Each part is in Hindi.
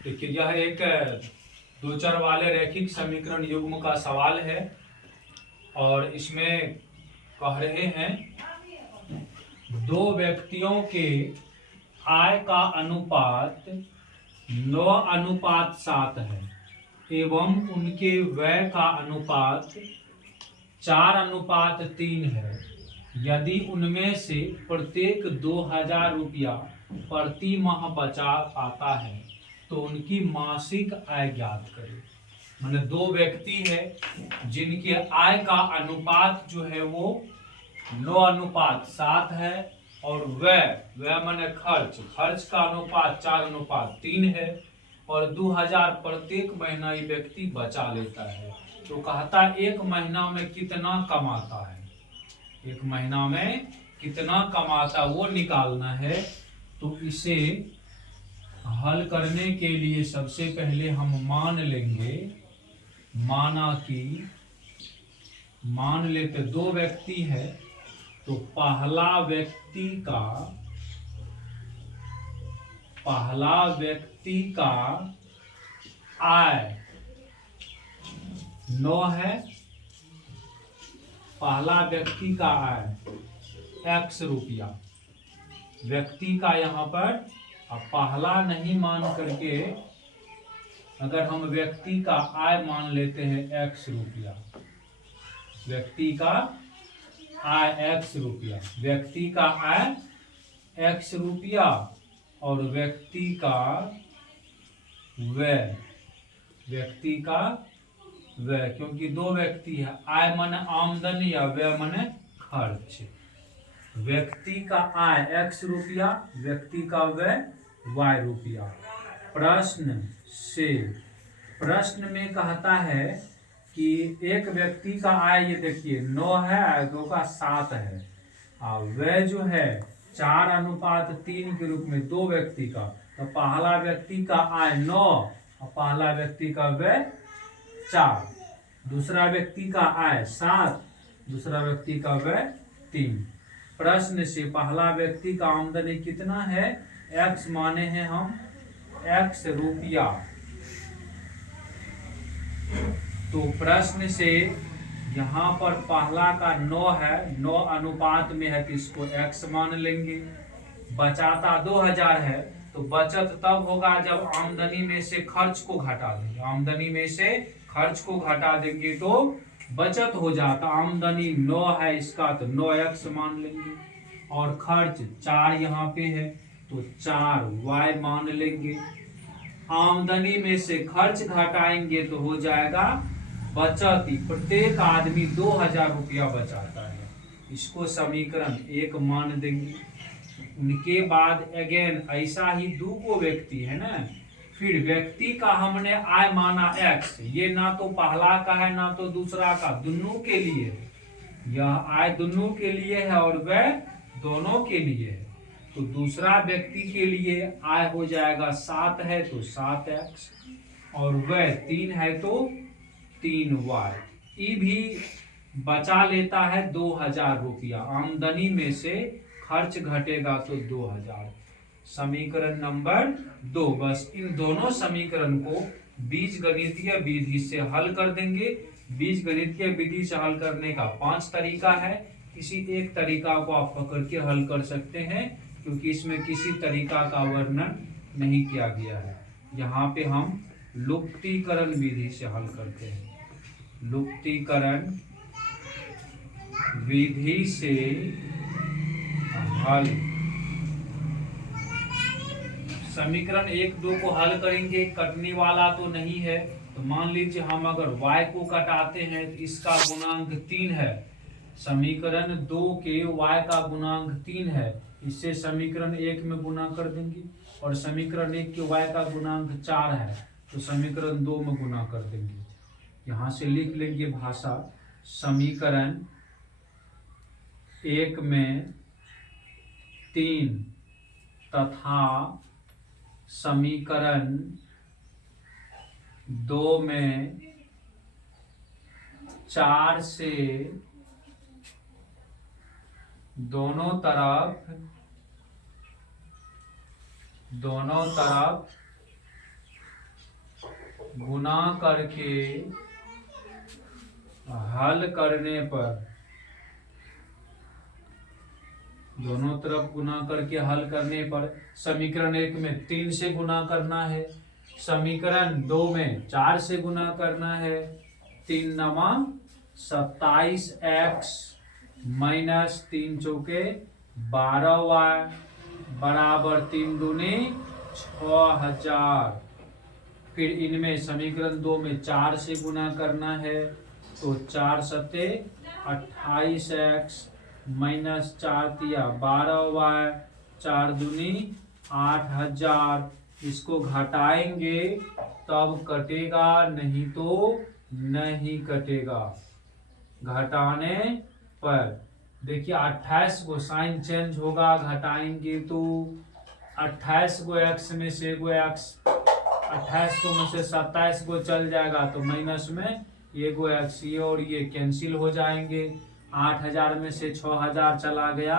देखिए यह एक दो चर वाले रैखिक समीकरण युग्म का सवाल है और इसमें कह रहे हैं दो व्यक्तियों के आय का अनुपात 9:7 है एवं उनके व्यय का अनुपात 4:3 है। यदि उनमें से प्रत्येक 2,000 रुपया प्रति माह बचा पाता है तो उनकी मासिक आय ज्ञात करें। माने दो व्यक्ति है जिनके आय का अनुपात जो है वो 9:7 है और व्यय माने खर्च का अनुपात 4:3 है और 2,000 प्रत्येक महीना ये व्यक्ति बचा लेता है। तो कहता है एक महीना में कितना कमाता है, एक महीना में कितना कमाता वो निकालना है। तो इसे हल करने के लिए सबसे पहले हम मान लेंगे, मान लेते दो व्यक्ति है तो पहला व्यक्ति का आय 9 है, पहला व्यक्ति का आय x रुपया, व्यक्ति का यहाँ पर अब पहला नहीं मान करके अगर हम व्यक्ति का आय मान लेते हैं x रुपया, व्यक्ति का आय x रुपया, व्यक्ति का आय x रुपया और व्यक्ति का व्यय, क्योंकि दो व्यक्ति है, आय माने आमदनी या व्यय माने खर्च। व्यक्ति का आय x रुपया, व्यक्ति का व्यय y रुपया। प्रश्न में कहता है कि एक व्यक्ति का आय ये देखिए 9 है, 2 का 7 है और व्यय जो है 4:3 के रूप में दो व्यक्ति का, तो पहला व्यक्ति का आय 9 और पहला व्यक्ति का व्यय 4, दूसरा व्यक्ति का आय 7, दूसरा व्यक्ति का व्यय 3। प्रश्न से पहला व्यक्ति का आमदनी कितना है, x माने हैं हम x रुपया। तो प्रश्न से यहाँ पर पहला का 9 है, 9 अनुपात में है तो इसको x मान लेंगे। बचाता 2,000 है तो बचत तब होगा जब आमदनी में से खर्च को घटा देंगे, आमदनी में से खर्च को घटा देंगे तो बचत हो जाता। आमदनी 9 है इसका तो 9x मान लेंगे और खर्च 4 यहाँ पे है तो 4y मान लेंगे। आमदनी में से खर्च घटाएंगे तो हो जाएगा बचत। प्रत्येक आदमी 2,000 रुपया बचाता है, इसको समीकरण 1 मान देंगे। उनके बाद अगेन ऐसा ही दो को व्यक्ति है ना, फिर व्यक्ति का हमने आय माना x, ये ना तो पहला का है ना तो दूसरा का, दोनों के लिए है, यह आय दोनों के लिए है और वह दोनों के लिए है। तो दूसरा व्यक्ति के लिए आय हो जाएगा 7 है तो 7x और वह 3 है तो 3y। ये भी बचा लेता है 2,000 रुपया, आमदनी में से खर्च घटेगा तो 2,000। समीकरण नंबर 2, बस इन दोनों समीकरण को बीजगणितीय विधि से हल कर देंगे। बीजगणितीय विधि से हल करने का 5 तरीका है, किसी एक तरीका को आप पकड़ के हल कर सकते हैं क्योंकि इसमें किसी तरीका का वर्णन नहीं किया गया है। यहाँ पे हम लुप्तीकरण विधि से हल करते हैं, लुप्तीकरण विधि से हल। समीकरण 1, 2 को हल करेंगे, कटने वाला तो नहीं है। तो मान लीजिए हम अगर y को कटाते हैं तो इसका गुणांक 3 है, समीकरण 2 के y का गुणांक 3 है, इससे समीकरण 1 में गुणा कर देंगे और समीकरण 1 के y का गुणांक 4 है तो समीकरण 2 में गुणा कर देंगे। यहाँ से लिख लेंगे भाषा, समीकरण 1 में 3 तथा समीकरण 2 में 4 से दोनों तरफ गुना करके हल करने पर, दोनों तरफ गुना करके हल करने पर, समीकरण 1 में 3 से गुना करना है, समीकरण 2 में 4 से गुना करना है। 3 नवा 27x माइनस 3 चौके 12y बराबर 3 दूनी 6000। फिर इनमें समीकरण 2 में 4 से गुना करना है, तो 4 सत्ते 28x माइनस 4 तिया 12y 4 दूनी 8000। इसको घटाएंगे तब कटेगा, नहीं तो नहीं कटेगा। घटाने पर देखिए 28 को साइन चेंज होगा, घटाएंगे तो 28 को x में से एगो x, 28 को में से 27 को चल जाएगा तो माइनस में एगो x, ये और ये कैंसिल हो जाएंगे। 8000 में से 6000 चला गया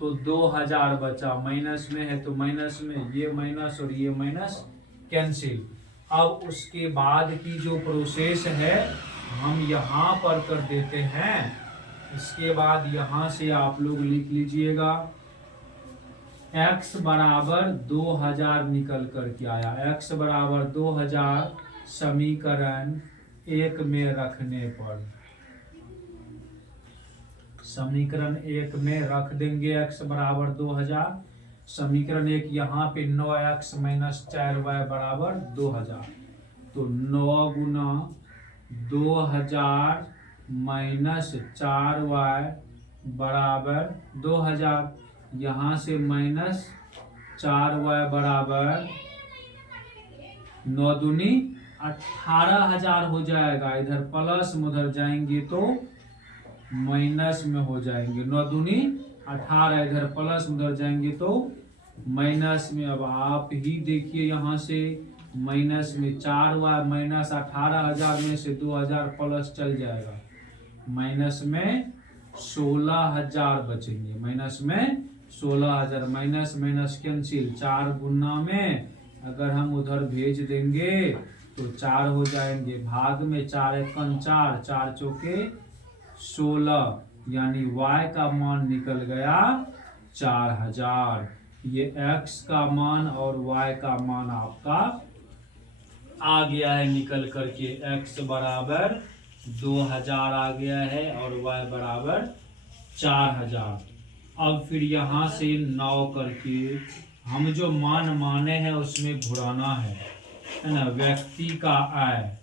तो 2000 बचा, माइनस में है तो माइनस में ये माइनस और ये माइनस कैंसिल। अब उसके बाद की जो प्रोसेस है हम यहाँ पर कर देते हैं। इसके बाद यहाँ से आप लोग लिख लीजिएगा x बराबर 2000 निकल कर के आया। x बराबर 2000 समीकरण 1 में रखने पर, समीकरण 1 में रख देंगे x बराबर 2000। समीकरण 1 यहाँ पे 9x माइनस 4y बराबर 2000, तो 9 गुना 2000 माइनस 4y बराबर 2000। यहाँ से माइनस 4y बराबर 9 दूनी 18000 हो जाएगा। इधर प्लस में उधर जाएंगे तो माइनस में हो जाएंगे। 9 दूनी 18, इधर प्लस उधर जाएंगे तो माइनस में। अब आप ही देखिए यहाँ से माइनस में 4y माइनस 18000 में से 2000 प्लस चल जाएगा, माइनस में 16000 बचेंगे। माइनस में 16000, माइनस माइनस कैंसिल। 4 गुना में अगर हम उधर भेज देंगे तो 4 हो जाएंगे, भाग में 4 एकम 4, 4 चौके 16, यानी y का मान निकल गया 4000। ये x का मान और y का मान आपका आ गया है निकल करके। x बराबर 2000 आ गया है और y बराबर 4000। अब फिर यहाँ से 9 करके हम जो मान माने हैं उसमें घुराना है ना। व्यक्ति का आय,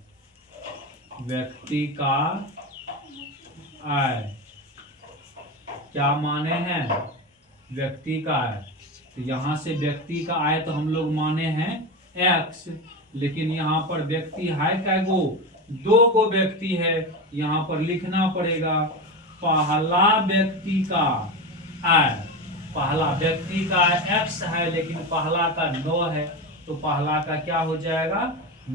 व्यक्ति का आय क्या माने हैं, व्यक्ति का आय। तो यहाँ से व्यक्ति का आय तो हम लोग माने हैं x, लेकिन यहाँ पर व्यक्ति है क्या गो, 2 गो व्यक्ति है। यहाँ पर लिखना पड़ेगा पहला व्यक्ति का आय, पहला व्यक्ति का x है लेकिन पहला का 9 है, तो पहला का क्या हो जाएगा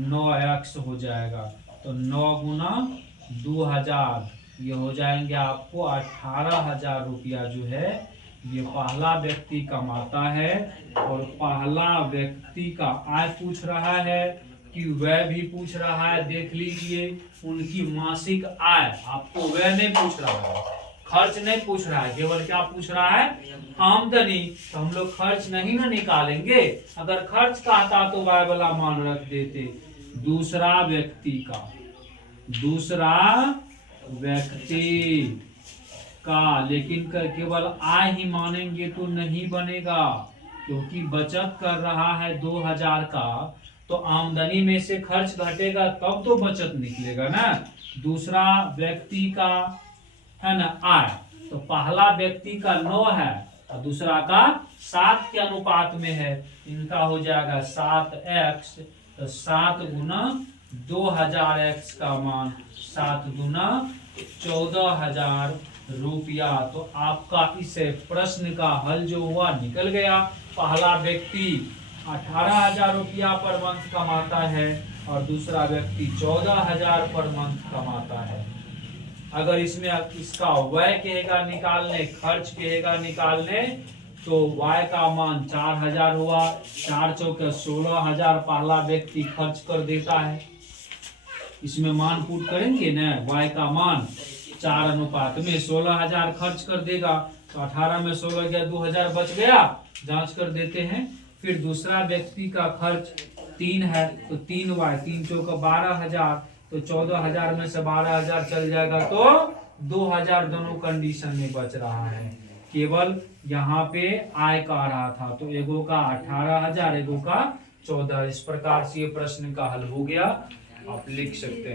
9x हो जाएगा। तो 9 गुना 2000, ये हो जाएंगे आपको 18000 रुपया जो है ये पहला व्यक्ति कमाता है। और पहला व्यक्ति का आय पूछ रहा है कि वह भी पूछ रहा है, देख लीजिए उनकी मासिक आय, आपको वह नहीं पूछ रहा है, खर्च नहीं पूछ रहा है, केवल क्या पूछ रहा है आमदनी। तो हम लोग खर्च नहीं ना निकालेंगे, अगर खर्च का आता तो वह वाला मान रख देते। दूसरा व्यक्ति का, दूसरा व्यक्ति का, लेकिन केवल आय ही मानेंगे तो नहीं बनेगा, क्योंकि बचत कर रहा है 2000 का, तो आमदनी में से खर्च घटेगा तब तो बचत निकलेगा ना। दूसरा व्यक्ति का है ना आय, तो पहला व्यक्ति का 9 है और दूसरा का 7 के अनुपात में है, इनका हो जाएगा 7x। तो 7 गुना 2000x का मान 7 गुना 14000 रुपया। तो आपका इस प्रश्न का हल जो हुआ निकल गया। पहला व्यक्ति 18000 रुपया पर मंथ कमाता है और दूसरा व्यक्ति 14000 पर मंथ कमाता है। अगर इसमें इसका व्यय कहेगा निकालने, खर्च कहेगा निकालने, तो y का मान 4000 हुआ। 4 चौके 16000 पहला व्यक्ति खर्च कर देता है, इसमें मान पुट करेंगे ना, y का मान 4 अनुपात में 16,000 खर्च कर देगा, तो 18 में 16 गया, 2,000 बच गया, जांच कर देते हैं। फिर दूसरा व्यक्ति का खर्च 3 है, तो 3y, 3 चौका 12,000, तो 14,000 में से 12,000 चल जाएगा, तो 2,000 दोनों कंडीशन में बच रहा है। केवल यहाँ पे आय का आ रहा था, तो एगो का 18,000, एगो का 14। इस प्रकार से ये प्रश्न का हल हो गया, आप लिख सकते हैं।